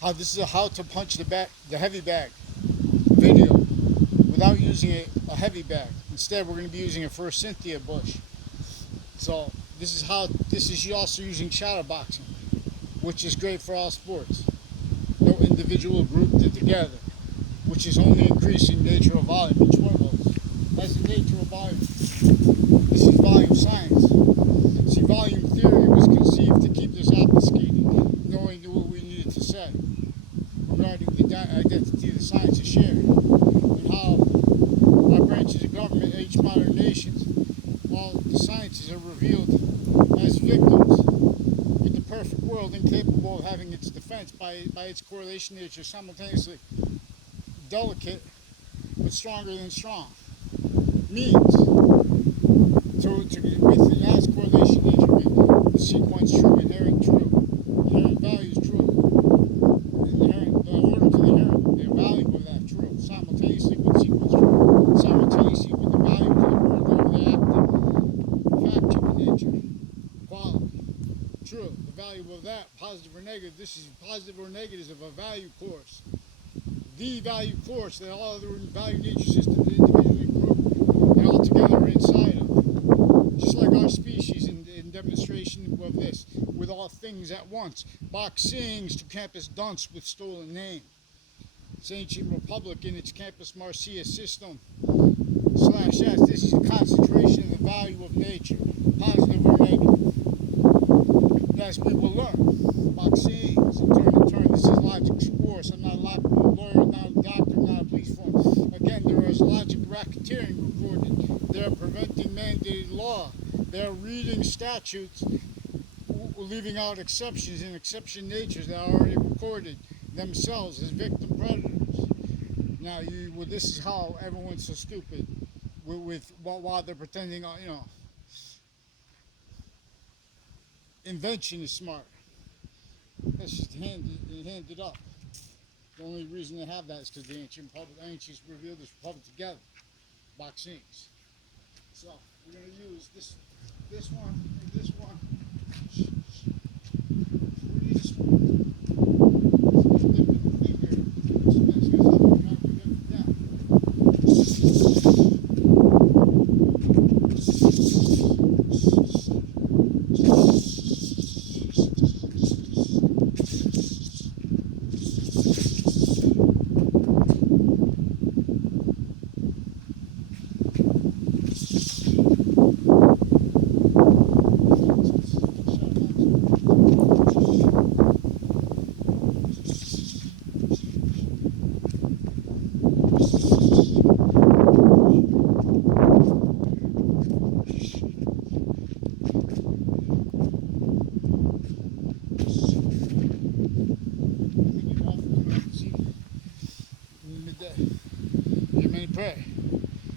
How this is a how to punch the heavy bag video without using a heavy bag. Instead, we're going to be using a forsynthia bush. So this is also using shadow boxing, which is great for all sports. No individual grouped it together, which is only increasing nature of volume. Each one of those has the nature of volume. This is volume science. See, volume theory was conceived to keep us obfuscated, knowing what we needed to say regarding the identity of the science of sharing, and how our branches of government, each modern nations, all the sciences are revealed as victims with the perfect world incapable of having its defense by its correlation nature, simultaneously delicate but stronger than strong. Means with it has correlation nature, with the sequence true, inherent values true, the order to the inherent, the value of that true, simultaneously with sequence true, simultaneously with the value of the order of the active, fact human nature, quality, true, the value of that, positive or negative. This is positive or negatives of a value course. The value course that all other value nature systems individually group and all together are inside of. Just like our species in demonstration of this, with all things at once. Boxings to campus dunce with stolen name. It's ancient republic in its campus Marcia system. Slash S. This is a concentration of the value of nature, positive or negative. As we will learn. Boxings, in turn, this is logic's course. I'm not a lawyer, not a doctor, not a police form. Again, there is logic racketeering recorded. They're preventing mandated law. They're reading statutes, leaving out exceptions and exception natures that are already recorded themselves as victim predators. Now, this is how everyone's so stupid while they're pretending, invention is smart. That's just handed up. The only reason they have that is because the ancients revealed this republic together. Boxings. So we're gonna use this one and this one.